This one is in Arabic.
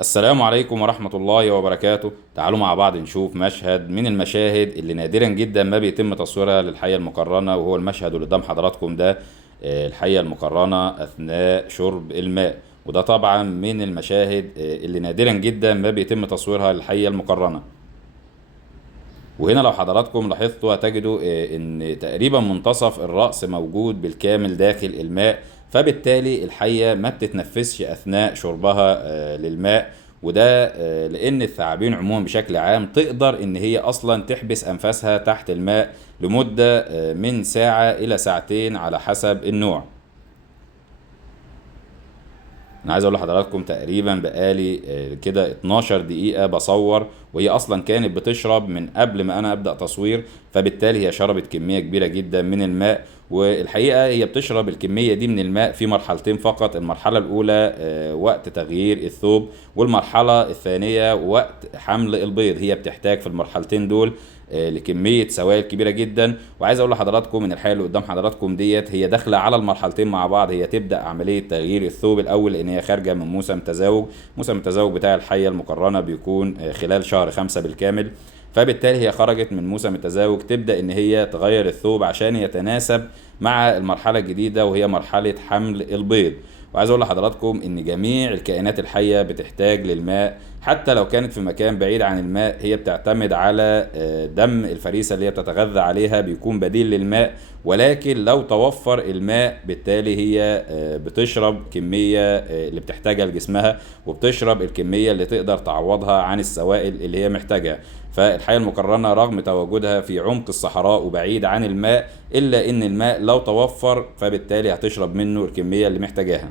السلام عليكم ورحمة الله وبركاته. تعالوا مع بعض نشوف مشهد من المشاهد اللي نادرا جدا ما بيتم تصويرها للحية المقرنة، وهو المشهد اللي قدام حضراتكم ده. الحية المقرنة أثناء شرب الماء، وده طبعا من المشاهد اللي نادرا جدا ما بيتم تصويرها للحية المقرنة. وهنا لو حضراتكم لاحظتوا هتجدوا ان تقريبا منتصف الرأس موجود بالكامل داخل الماء، فبالتالي الحية ما بتتنفسش اثناء شربها للماء. وده لان الثعابين عموما بشكل عام تقدر ان هي اصلا تحبس انفاسها تحت الماء لمدة من ساعة الى ساعتين على حسب النوع. انا عايز اقول لحضراتكم تقريبا بقالي كده 12 دقيقة بصور، وهي اصلا كانت بتشرب من قبل ما انا ابدأ تصوير، فبالتالي هي شربت كمية كبيرة جدا من الماء. والحقيقة هي بتشرب الكمية دي من الماء في مرحلتين فقط. المرحلة الاولى وقت تغيير الثوب، والمرحلة الثانية وقت حمل البيض. هي بتحتاج في المرحلتين دول لكميه سوائل كبيره جدا. وعايز اقول لحضراتكم ان الحاله اللي قدام حضراتكم ديت هي داخله على المرحلتين مع بعض. هي تبدا عمليه تغيير الثوب الاول لان هي خارجه من موسم تزاوج. موسم التزاوج بتاع الحيه المقرنه بيكون خلال شهر 5 بالكامل، فبالتالي هي خرجت من موسم التزاوج تبدا ان هي تغير الثوب عشان يتناسب مع المرحله الجديده وهي مرحله حمل البيض. وعايز اقول لحضراتكم ان جميع الكائنات الحيه بتحتاج للماء، حتى لو كانت في مكان بعيد عن الماء. هي بتعتمد على دم الفريسه اللي هي بتتغذى عليها بيكون بديل للماء. ولكن لو توفر الماء بالتالي هي بتشرب كميه اللي بتحتاجها لجسمها، وبتشرب الكميه اللي تقدر تعوضها عن السوائل اللي هي محتاجها. فالحياة المقرنة رغم تواجدها في عمق الصحراء وبعيد عن الماء، إلا إن الماء لو توفر فبالتالي هتشرب منه الكمية اللي محتاجاها.